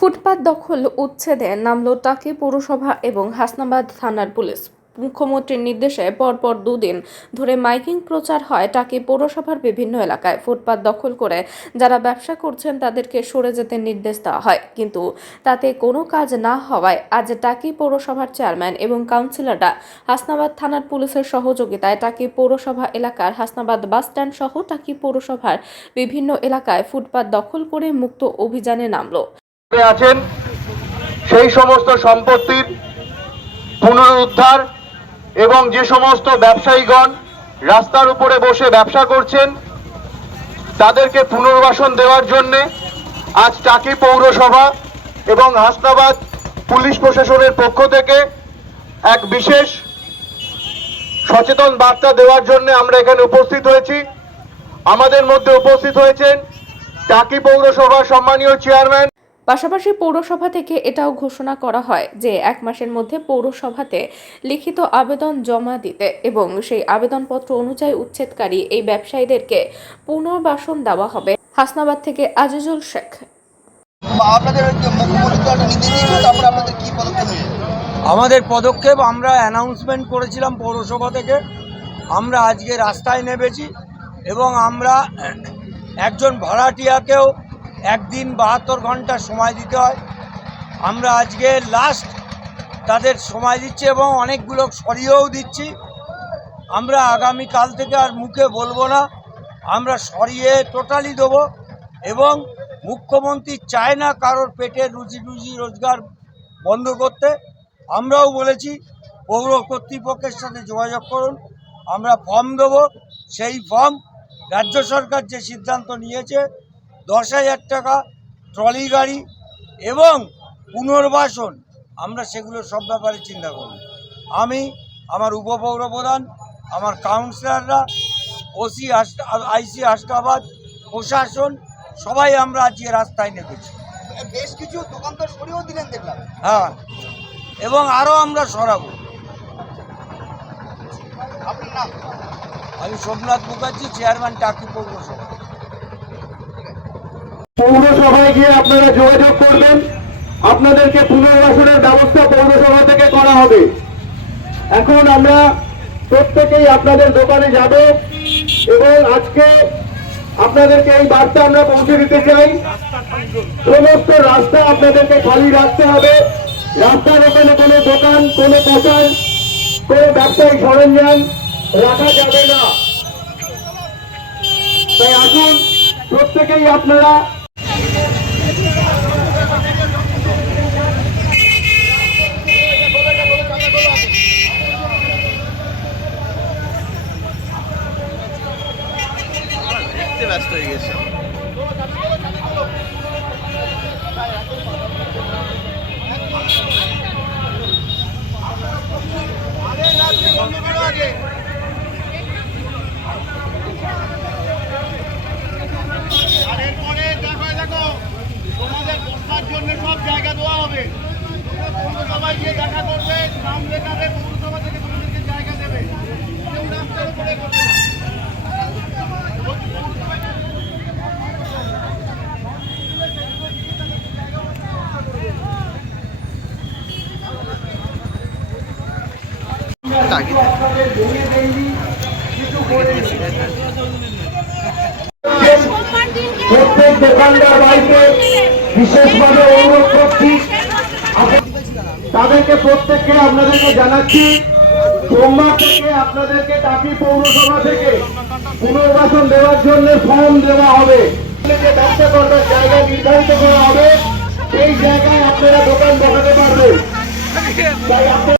ফুটপাত দখল উচ্ছেদে নামল টাকি পৌরসভা এবং হাসনাবাদ থানার পুলিশ। মুখ্যমন্ত্রীর নির্দেশে পরপর দুদিন ধরে মাইকিং প্রচার হয় টাকি পৌরসভার বিভিন্ন এলাকায়। ফুটপাত দখল করে যারা ব্যবসা করছেন তাদেরকে সরে যেতে নির্দেশ দেওয়া হয়। কিন্তু তাতে কোনো কাজ না হওয়ায় আজ টাকি পৌরসভার চেয়ারম্যান এবং কাউন্সিলররা হাসনাবাদ থানার পুলিশের সহযোগিতায় টাকি পৌরসভা এলাকার হাসনাবাদ বাসস্ট্যান্ড সহ টাকি পৌরসভার বিভিন্ন এলাকায় ফুটপাত দখল করে মুক্ত অভিযানে নামলো। আছেন, সেই সমস্ত সম্পত্তির পুনরুদ্ধার এবং যে সমস্ত ব্যবসায়ীগণ রাস্তার উপরে বসে ব্যবসা করছেন, তাদেরকে পুনর্বাসন দেওয়ার জন্য আজ টাকি পৌরসভা এবং হাসনাবাদ পুলিশ প্রশাসনের পক্ষ থেকে এক বিশেষ সচেতন বার্তা দেওয়ার জন্য আমরা এখানে উপস্থিত হয়েছি। আমাদের মধ্যে উপস্থিত হয়েছেন টাকি পৌরসভার সম্মানীয় চেয়ারম্যান পাশাপাশি পৌরসভা থেকে এটাও ঘোষণা করা হয় যে এক মাসের মধ্যে পৌরসভাতে লিখিত আবেদন জমা দিতে এবং সেই আবেদনপত্র অনুযায়ী উচ্ছেদকারী এই ব্যবসায়ীদেরকে পুনর্বাসন দেওয়া হবে। হাসনাবাদ থেকে আজিজুল শেখ। আপনাদের আপনাদের কি আমাদের পদক্ষেপ আমরা অ্যানাউন্সমেন্ট করেছিলাম পৌরসভা থেকে। আমরা আজকে রাস্তায় নেমেছি এবং আমরা একজন ভাড়াটিয়াকেও একদিন বাহাত্তর ঘণ্টা সময় দিতে হয়। আমরা আজকে লাস্ট তাদের সময় দিচ্ছি এবং অনেকগুলো সরিয়েও দিচ্ছি। আমরা আগামী কাল থেকে আর মুখে বলব না। আমরা সরিয়ে টোটালি দেবো এবং মুখ্যমন্ত্রী চায় না কারোর পেটে রুজি রুজি রোজগার বন্ধ করতে। আমরাও বলেছি, পৌর কর্তৃপক্ষের সাথে যোগাযোগ করুন। আমরা ফর্ম দেবো। সেই ফর্ম রাজ্য সরকার যে সিদ্ধান্ত নিয়েছে দশ হাজার টাকা ট্রলি গাড়ি এবং পুনর্বাসন। আমরা সেগুলো সব ব্যাপারে চিন্তা করব আমি আমার উপপৌর প্রধান আমার কাউন্সিলররা ওসি আইসি হাসনাবাদ প্রশাসন সবাই আমরা আজকে রাস্তায় নেমেছি। বেশ কিছু দোকান তো সরিয়েও দিলেন দেখলাম। হ্যাঁ এবং আরও আমরা সরাবো। আমি সোমনাথ মুখার্জি চেয়ারম্যান টাকি পৌরসভা। পৌরসভায় গিয়ে আপনারা যোগাযোগ করবেন। আপনাদেরকে পুনর্বাসনের ব্যবস্থা পৌরসভা থেকে করা হবে। এখন আমরা প্রত্যেকেই আপনাদের দোকানে যাব এবং আজকে আপনাদেরকে এই বার্তা আমরা পৌঁছে দিতে চাই। সমস্ত রাস্তা আপনাদেরকে খালি রাখতে হবে। রাস্তার ওখানে কোনো দোকান কোনো দোকান কোনো ব্যবসায়িক সরঞ্জাম রাখা যাবে না। তাই আসুন, প্রত্যেকেই আপনারা আর এরপরে দেখো এই দেখো তোমাদের বসার জন্য সব জায়গা দেওয়া হবে পৌরসভায় গিয়ে দেখা করবে নাম লেখাবে পৌরসভা থেকে তোমাদেরকে জায়গা দেবে কেউ রাস্তার উপরে করবে। প্রত্যেক দোকানদার ভাইকে বিশেষভাবে অনুরোধ করছি। তাদেরকে প্রত্যেককে আপনাদেরকে জানাচ্ছি সোমবার থেকে আপনাদেরকে টাকি পৌরসভা থেকে পুনর্বাসন দেওয়ার জন্য ফর্ম দেওয়া হবে। যে ব্যবসা করবার জায়গা নির্ধারিত করা হবে। সেই জায়গায় আপনারা দোকান বসাতে পারবেন।